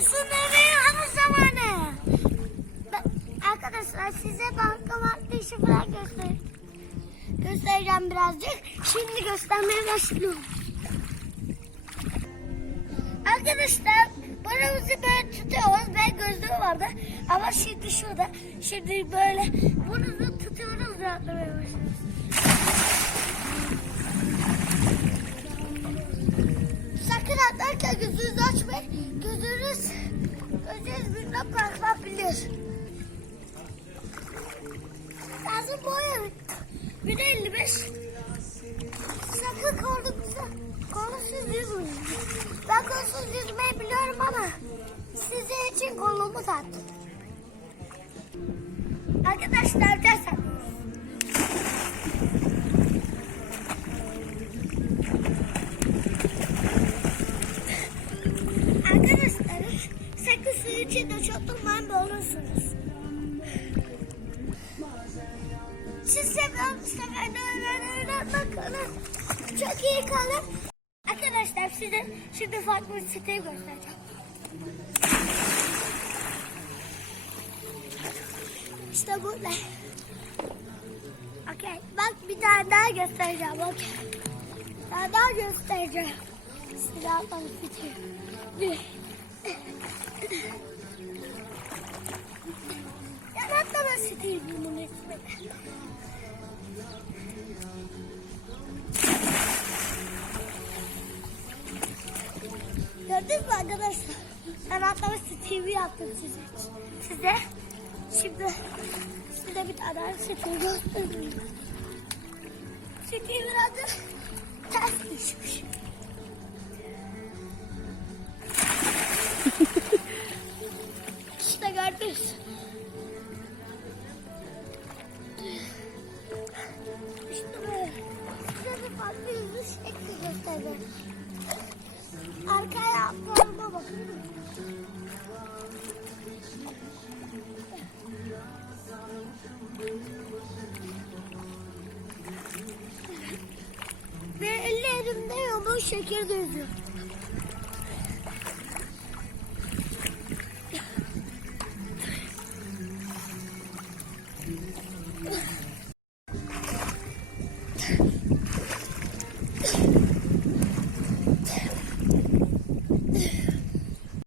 sınırı anı zamanı. Arkadaşlar size bankamat şifreler göster göstereceğim birazcık. Şimdi göstermeye başlıyorum. Arkadaşlar paramızı böyle tutuyoruz. Ben gözlüğü vardı ama şimdi şurada. Şimdi böyle bunu tutuyoruz atlarken gözünüzü açmayın. Gözünüz, gözünüz bir bırakabilir. Lazım boya. Bir de 55. Sakın korkunsa, kolsuz yüzmeyin. Ben kolsuz yüzmeyi biliyorum ama sizin için kolumu taktım. Arkadaşlar ders içinde çok durmayın boğulursunuz. Siz seviyorsanız öğrenirler bakalım. Çok iyi kalın. Arkadaşlar size şimdi farklı bir siteyi göstereceğim. İşte böyle. Okey. Bak bir tane daha göstereceğim. Okey. Bir tane daha göstereceğim. Size atlamak için. Bir. Yaratlama siteyi bunun ismi. Gördünüz mü arkadaşlar? Ben atlamış TV yaptım size. Size. Şimdi size bir tane Steve göstereyim. Steve'in adı ters düşmüş. işte gördünüz. Size de farklı yüzü şekli göstereyim. Arkaya atlarına bakın. Ve ellerimde yoğun şeker dövüyor.